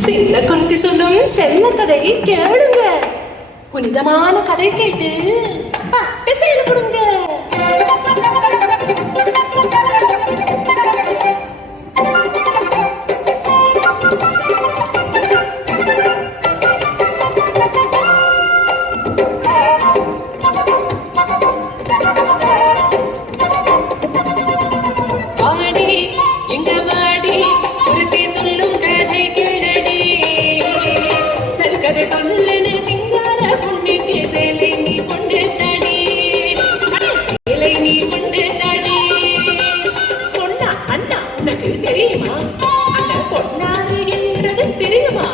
சின்ன குருத்தி சொல்லும் செல்ல கதை கேளுங்க. புனிதமான கதை கேட்டு பட்டு செயல் கொடுங்க. சொல்லு சிங்கார பொண்ணுக்கு சேலை நீ கொண்டு தடி, சேலை நீ கொண்டு தடி. பொண்ணா அண்ணா உனக்கு தெரியுமா? அந்த பொன்னாரு என்றது தெரியுமா?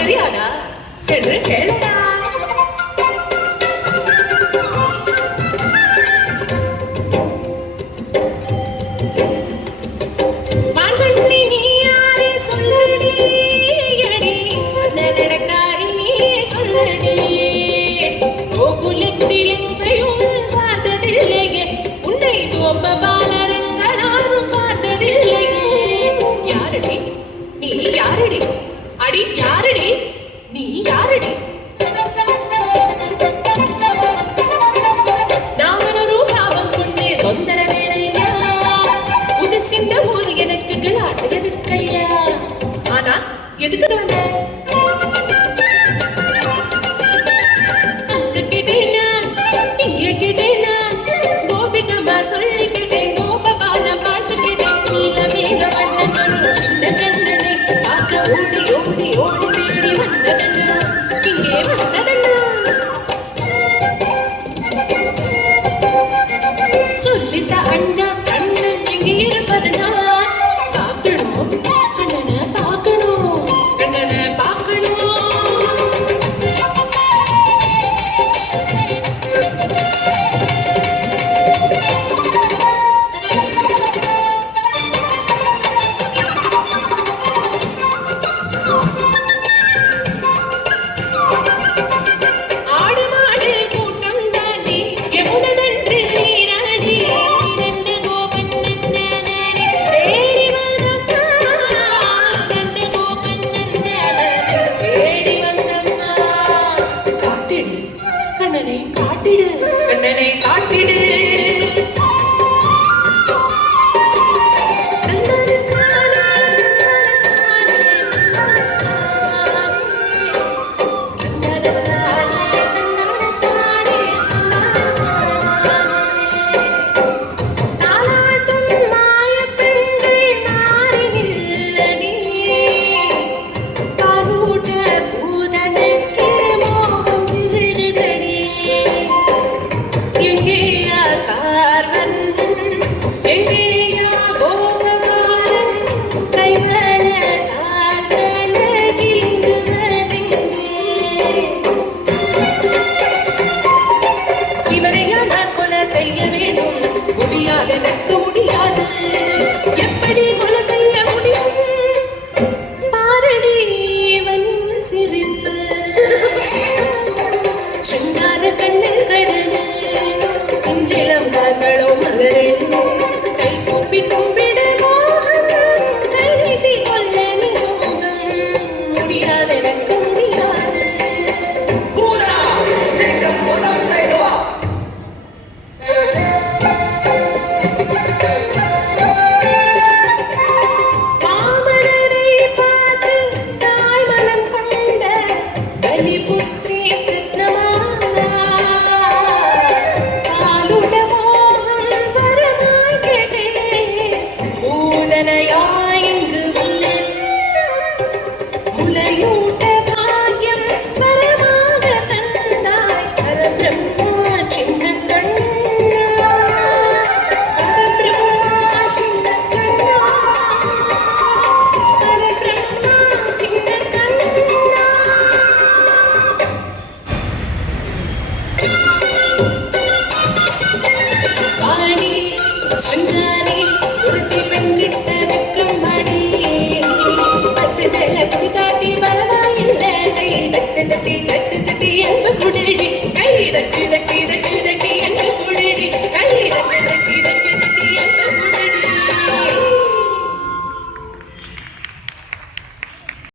தெரியாதா? சென்று கேளடா. கோகுலத்தில் எங்கையும் பார்த்ததில்லையே, உன்னை கோபபாலரங்களாரும் பார்த்ததில்லையே. யாரடி நீ? யாரடி அடி? யாரடி நீ? யாரடி? நான் ஒரு பாவம் கொண்டு தொந்தர வேணையா, புது சிந்த ஊர் எனக்கு கிளாட்டு எதுக்கையா? ஆனா எதுக்கு வந்த?